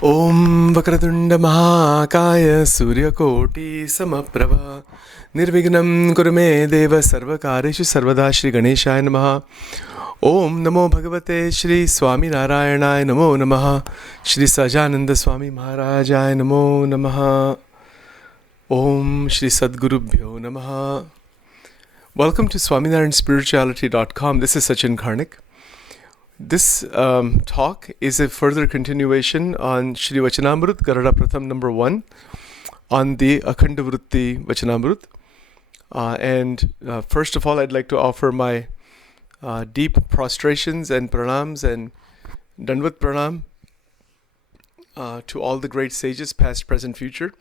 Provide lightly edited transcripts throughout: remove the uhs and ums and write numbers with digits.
Om Vakratunda Mahakaya Suryakoti Samaprabha Nirvignam Kurume Deva Sarvakarishu Sarvada Shri Ganeshaya Namaha. Om Namo Bhagavate Shri Swaminarayanaya Namo Namaha. Shri Sajananda Swami Maharajaya Namo Namaha. Om Shri Sadgurubhyo Namaha. Welcome to SwaminarayanSpirituality.com. This is Sachin Karnik. This talk is a further continuation on Shri Vachanamrut, Garada Pratham number 1, on the Akhanda Vritti Vachanamrut. And first of all, I'd like to offer my deep prostrations and pranams and Danvat pranam to all the great sages, past, present, future,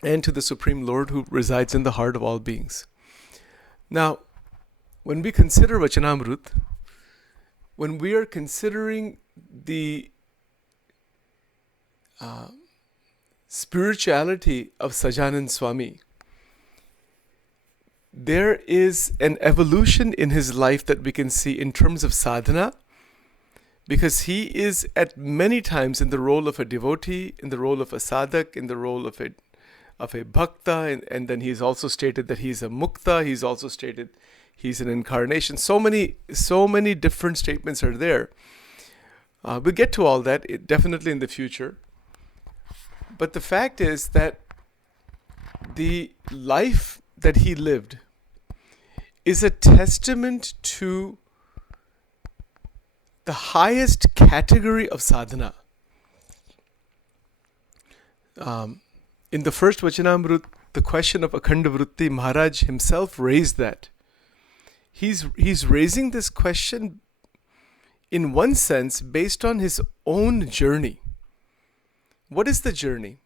and to the Supreme Lord who resides in the heart of all beings. Now, when we consider Vachanamrut, when we are considering the spirituality of Sajanand Swami, there is an evolution in his life that we can see in terms of sadhana, because he is at many times in the role of a devotee, in the role of a sadhak, in the role of a bhakta, and then he's also stated that he's a mukta. He's also stated he's an incarnation. So many different statements are there. We'll get to all that, definitely in the future. But the fact is that the life that he lived is a testament to the highest category of sadhana. In the first Vachanamrut, the question of Akhanda Vritti, Maharaj himself raised that. He's raising this question in one sense based on his own journey. What is the journey?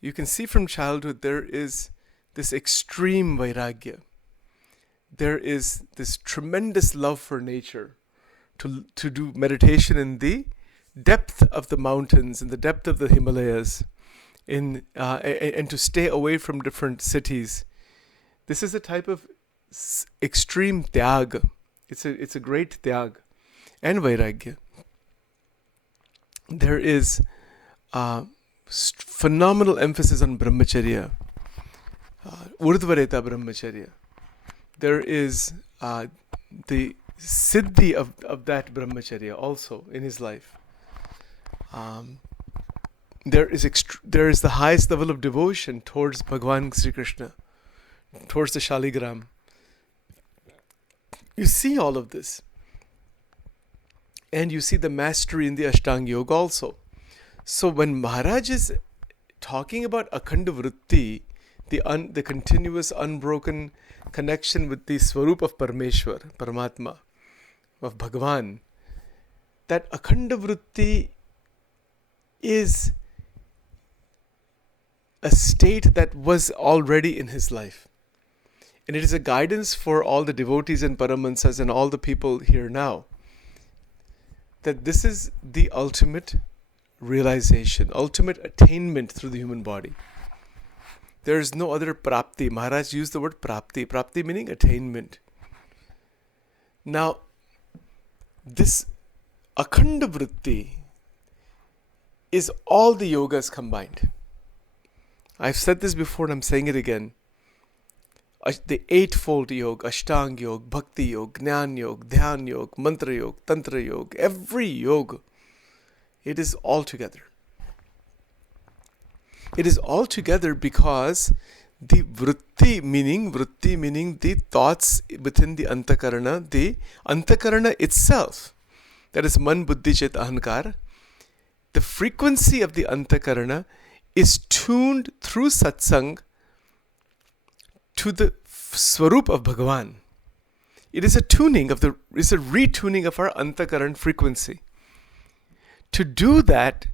You can see from childhood there is this extreme vairagya. There is this tremendous love for nature, to do meditation in the depth of the mountains, in the depth of the Himalayas, and to stay away from different cities. This is a type of extreme tyag. It's a great tyag and vairagya. There is phenomenal emphasis on brahmacharya, urdhvareta brahmacharya. There is the siddhi of that brahmacharya also in his life. There is the highest level of devotion towards Bhagwan Sri Krishna, towards the Shaligram. You see all of this. And you see the mastery in the Ashtanga Yoga also. So when Maharaj is talking about Akhanda Vritti, the continuous unbroken connection with the Swarup of Parameshwar, Paramatma, of Bhagavan, that Akhanda Vritti is a state that was already in his life. And it is a guidance for all the devotees and paramahansas and all the people here now, that this is the ultimate realization, ultimate attainment through the human body. There is no other prapti. Maharaj used the word prapti. Prapti meaning attainment. Now, this Akhanda Vritti is all the yogas combined. I've said this before and I'm saying it again. The eightfold yoga, Ashtanga yoga, Bhakti yoga, Jnana yoga, Dhyan yoga, Mantra yoga, Tantra yoga, every yoga, it is all together. It is all together because the vritti meaning the thoughts within the antakarana itself, that is man, buddhi, chet, ahankar, the frequency of the antakarana is tuned through satsang to the Swarup of Bhagavan. It is a retuning of our antakaran frequency. To do that,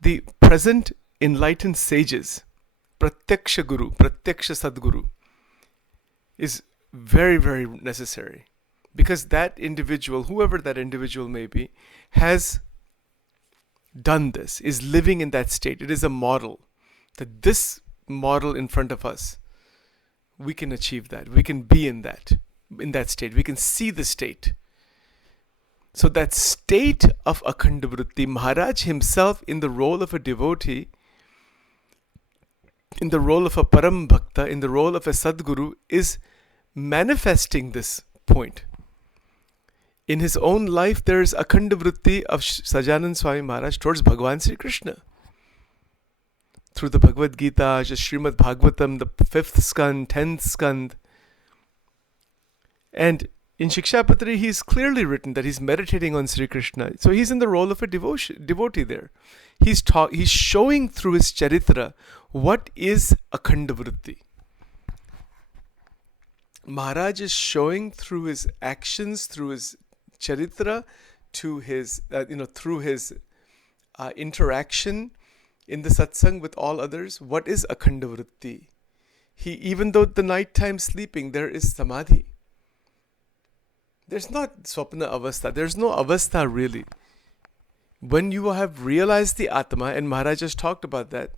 the present enlightened sages, Pratyaksha Guru, Pratyaksha Sadguru, is very, very necessary. Because that individual, whoever that individual may be, has done this, is living in that state. It is a model. That this model in front of us, we can achieve that. We can be in that state. We can see the state. So that state of akhanda vritti, Maharaj himself in the role of a devotee, in the role of a param bhakta, in the role of a sadguru, is manifesting this point. In his own life, there is akhanda vritti of Sajanand Swami Maharaj towards Bhagavan Sri Krishna. Through the Bhagavad Gita, Srimad Bhagavatam, the 5th skand, 10th skand. And in Shikshapatri, he's clearly written that he's meditating on Sri Krishna. So he's in the role of a devotee there. He's showing through his charitra what is akhanda vritti. Maharaj is showing through his actions, through his charitra, to his through his interaction in the satsang with all others, what is akhanda vritti. Even though the nighttime sleeping, there is samadhi. There's not swapna avastha. There's no avastha really. When you have realized the Atma, and Maharaj just talked about that,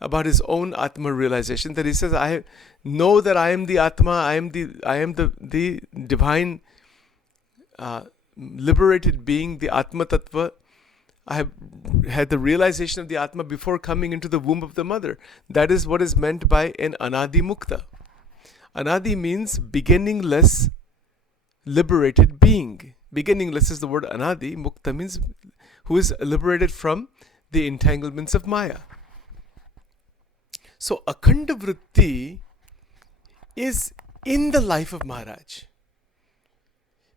about his own Atma realization, that he says, I know that I am the Atma, I am the divine liberated being, the Atma Tattva. I have had the realization of the Atma before coming into the womb of the mother. That is what is meant by an Anadi Mukta. Anadi means beginningless, liberated being. Beginningless is the word Anadi. Mukta means who is liberated from the entanglements of Maya. So akhanda vritti is in the life of Maharaj.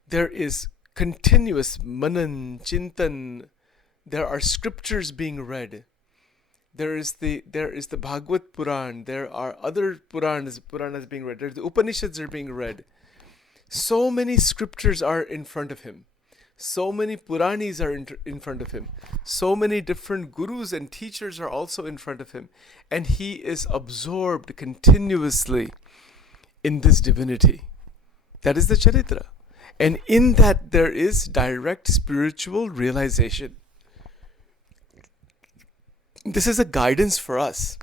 There is continuous manan, chintan. There are scriptures being read. There is the Bhagavad Puran. There are other Puranas being read. The Upanishads are being read. So many scriptures are in front of him. So many Puranis are in front of him. So many different gurus and teachers are also in front of him. And he is absorbed continuously in this divinity. That is the charitra. And in that there is direct spiritual realization. This is a guidance for us.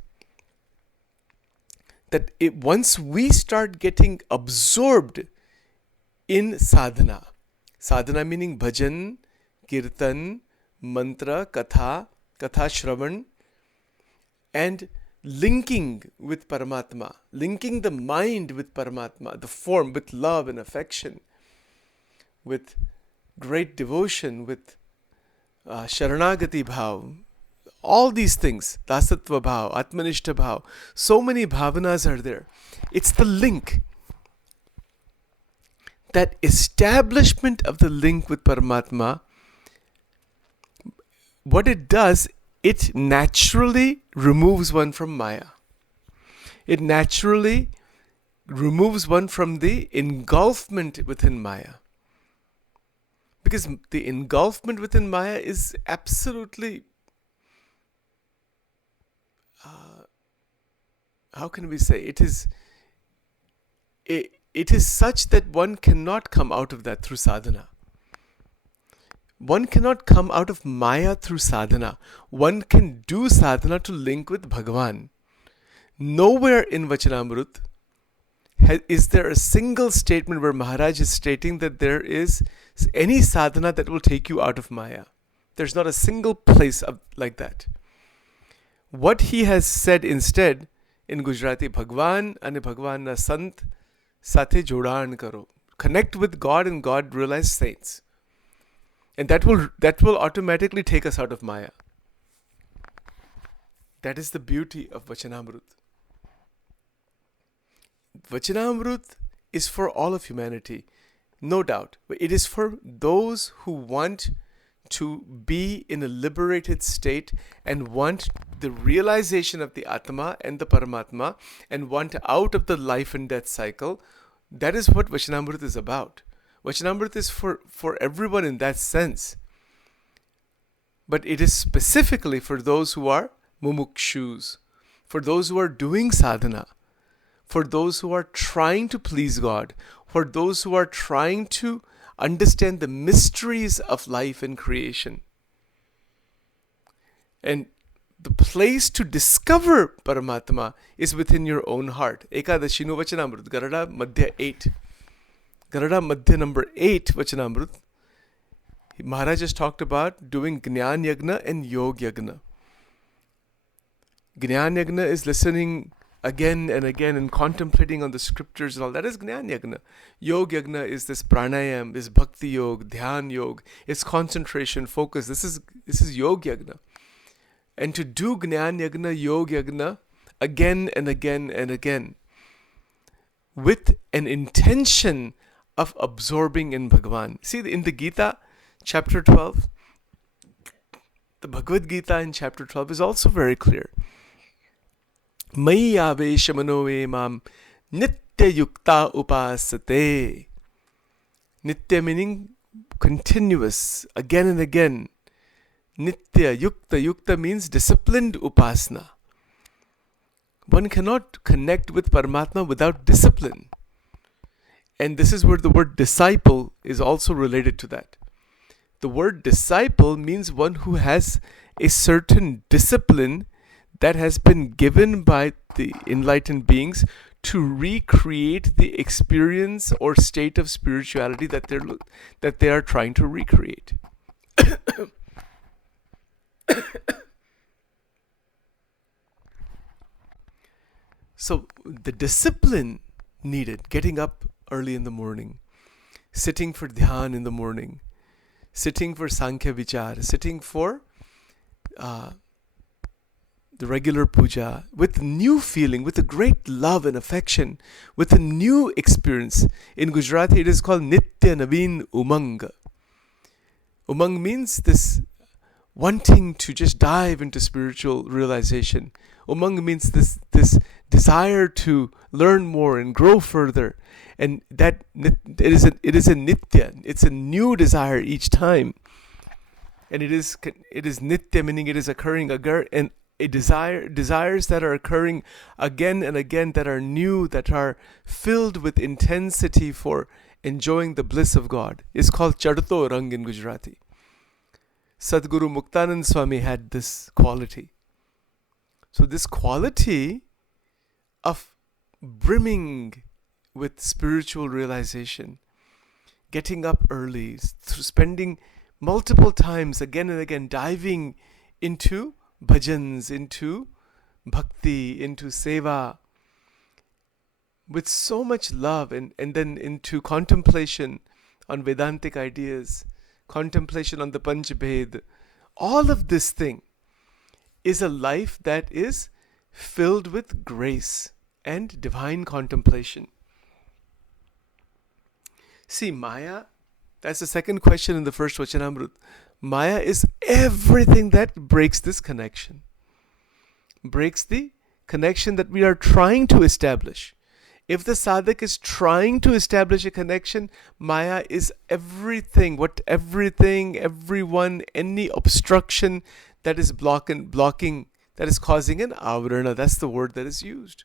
That once we start getting absorbed in sadhana, sadhana meaning bhajan, kirtan, mantra, katha shravan, and linking with Paramatma, linking the mind with Paramatma, the form with love and affection, with great devotion, with sharanagati bhav, all these things, dasatva bhav, atmanishta bhav, so many bhavanas are there. It's the link. That establishment of the link with Paramatma, what it does, it naturally removes one from Maya. It naturally removes one from the engulfment within Maya. Because the engulfment within Maya is absolutely, how can we say, it is such that one cannot come out of that through sadhana. One cannot come out of Maya through sadhana. One can do sadhana to link with Bhagavan. Nowhere in Vachanamrut is there a single statement where Maharaj is stating that there is any sadhana that will take you out of Maya. There's not a single place like that. What he has said instead in Gujarati, Bhagwan and Bhagwan na Sant Sathe Jodan Karo. Connect with God and God realize saints. And that will automatically take us out of Maya. That is the beauty of Vachanamrut. Vachanamrut is for all of humanity, no doubt. But it is for those who want to be in a liberated state and want the realization of the Atma and the Paramatma and want out of the life and death cycle. That is what Vachanamrut is about. Vachanamrut is for everyone in that sense. But it is specifically for those who are mumukshus, for those who are doing sadhana, for those who are trying to please God, for those who are trying to understand the mysteries of life and creation. And the place to discover Paramatma is within your own heart. Ekadashinu Vachanamrut, Garada Madhya 8. Garada Madhya number 8 Vachanamrut Maharaj just talked about doing Gnan Yagna and Yog Yagna. Gnan Yagna is listening again and again and contemplating on the scriptures and all. That is Gnan Yagna. Yog Yagna is this pranayam, this bhakti yoga, dhyan yoga. It's concentration, focus. This is Yog Yagna. And to do Gnan Yagna, Yog Yagna again and again and again with an intention of absorbing in Bhagavan. See, in the Gita, chapter 12, the Bhagavad Gita in chapter 12 is also very clear. Mai avesha manoe mam nitya yukta upasate. Nitya meaning continuous, again and again. Nitya yukta. Yukta means disciplined upasana. One cannot connect with Paramatma without discipline. And this is where the word disciple is also related to that. The word disciple means one who has a certain discipline that has been given by the enlightened beings to recreate the experience or state of spirituality that they are trying to recreate. So the discipline needed, getting up early in the morning, sitting for dhyan in the morning, sitting for sankhya vichar, sitting for the regular puja, with new feeling, with a great love and affection, with a new experience. In Gujarati it is called nitya naveen umang. Umang means this wanting to just dive into spiritual realization. Umang means this desire to learn more and grow further. And that it is a nitya. It's a new desire each time. And it is nitya, meaning it is occurring and a desires that are occurring again and again, that are new, that are filled with intensity for enjoying the bliss of God. It's called Chadto Rang in Gujarati. Sadguru Muktanand Swami had this quality. So this quality of brimming with spiritual realization, getting up early, spending multiple times again and again, diving into bhajans, into bhakti, into seva, with so much love, and then into contemplation on Vedantic ideas, contemplation on the Panchabhed. All of this thing is a life that is filled with grace and divine contemplation. See, Maya, that's the second question in the first Vachanamrut. Maya is everything that breaks this connection. Breaks the connection that we are trying to establish. If the sadhak is trying to establish a connection, Maya is everything, everyone, any obstruction that is blocking, that is causing an avarana. That's the word that is used.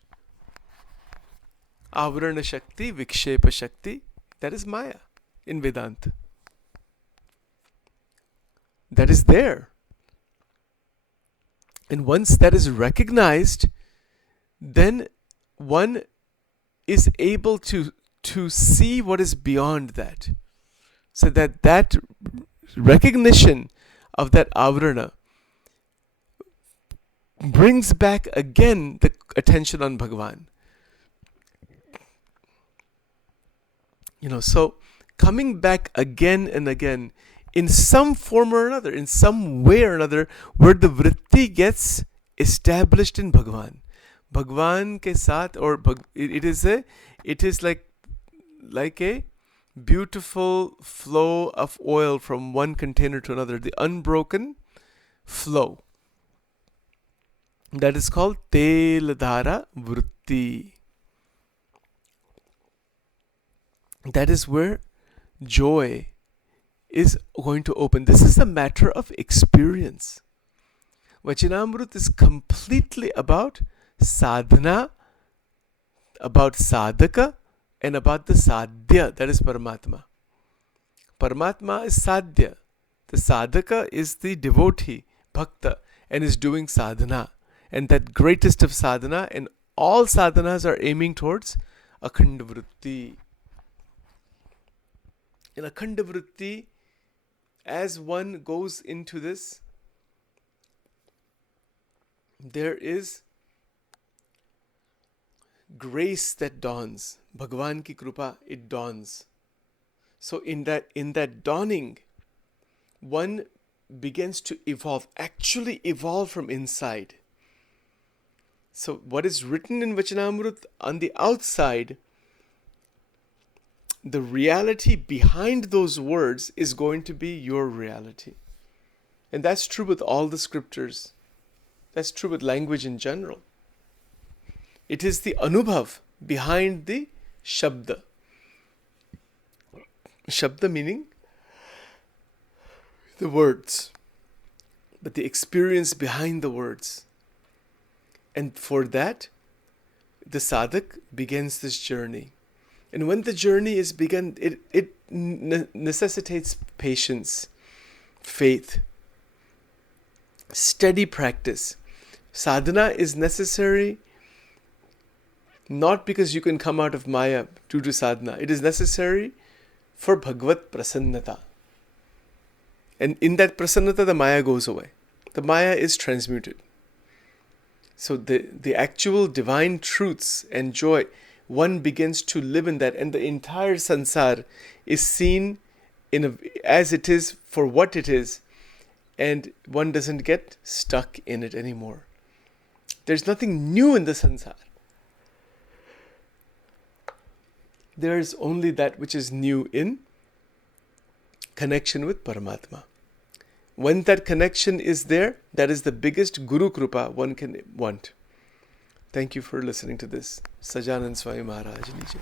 Avarana Shakti, Vikshepa Shakti, that is Maya in Vedanta. That is there. And once that is recognized, then one is able to see what is beyond that. So that recognition of that avarana brings back again the attention on Bhagavan. So coming back again and again in some form or another, in some way or another, where the vritti gets established in Bhagavan. Bhagavan ke saath, or it is like a beautiful flow of oil from one container to another, the unbroken flow. That is called Teladhara Vritti. That is where joy is going to open. This is a matter of experience. Vachanamrut is completely about sadhana, about sadhaka, and about the sadhya, that is Paramatma. Paramatma is sadhya. The sadhaka is the devotee, bhakta, and is doing sadhana. And that greatest of sadhana, and all sadhanas are aiming towards akhanda vritti. In akhanda vritti, as one goes into this, there is grace that dawns. Bhagwan ki krupa, it dawns. So in that dawning, one begins to evolve, actually evolve from inside. So what is written in Vachanamrut on the outside, the reality behind those words is going to be your reality. And that's true with all the scriptures. That's true with language in general. It is the anubhav behind the shabda. Shabda meaning the words, but the experience behind the words. And for that, the sadhak begins this journey. And when the journey is begun, it necessitates patience, faith, steady practice. Sadhana is necessary not because you can come out of Maya to do sadhana. It is necessary for Bhagavad Prasannata. And in that Prasannata, the Maya goes away. The Maya is transmuted. So the actual divine truths and joy, one begins to live in that, and the entire sansar is seen as it is for what it is, and one doesn't get stuck in it anymore. There's nothing new in the sansar. There is only that which is new in connection with Paramatma. When that connection is there, that is the biggest Guru Krupa one can want. Thank you for listening to this. Sajanand Swami Maharaj Ji.